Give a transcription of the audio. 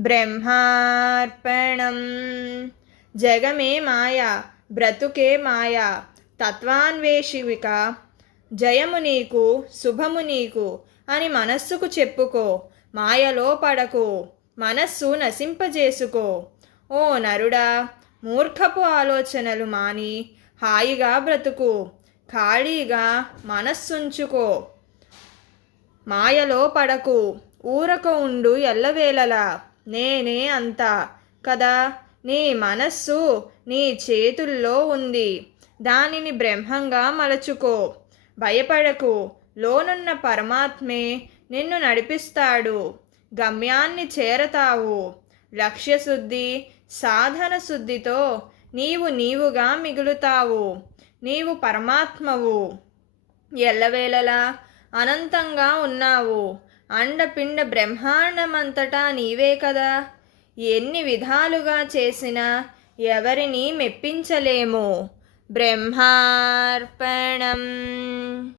బ్రహ్మార్పణం. జగమే మాయ, బ్రతుకే మాయ, తత్వాన్వేషివిక. జయము నీకు, శుభము నీకు అని మనస్సుకు చెప్పుకో. మాయలో పడకు, మనస్సు నశింపజేసుకో. ఓ నరుడా, మూర్ఖపు ఆలోచనలు మాని హాయిగా బ్రతుకు. ఖాళీగా మనస్సుంచుకో. మాయలో పడకు, ఊరక ఉండు ఎల్లవేళలా. నేనే అంతా కదా. నీ మనస్సు నీ చేతుల్లో ఉంది. దానిని బ్రహ్మంగా మలచుకో. భయపడకు, లోనున్న పరమాత్మే నిన్ను నడిపిస్తాడు. గమ్యాన్ని చేరతావు. లక్ష్యశుద్ధి, సాధన శుద్ధితో నీవు నీవుగా మిగులుతావు. నీవు పరమాత్మవు. ఎల్లవేళలా అనంతంగా ఉన్నావు. అండపిండ బ్రహ్మాండమంతటా నీవే కదా. ఎన్ని విధాలుగా చేసినా ఎవరిని మెప్పించలేము. బ్రహ్మార్పణం.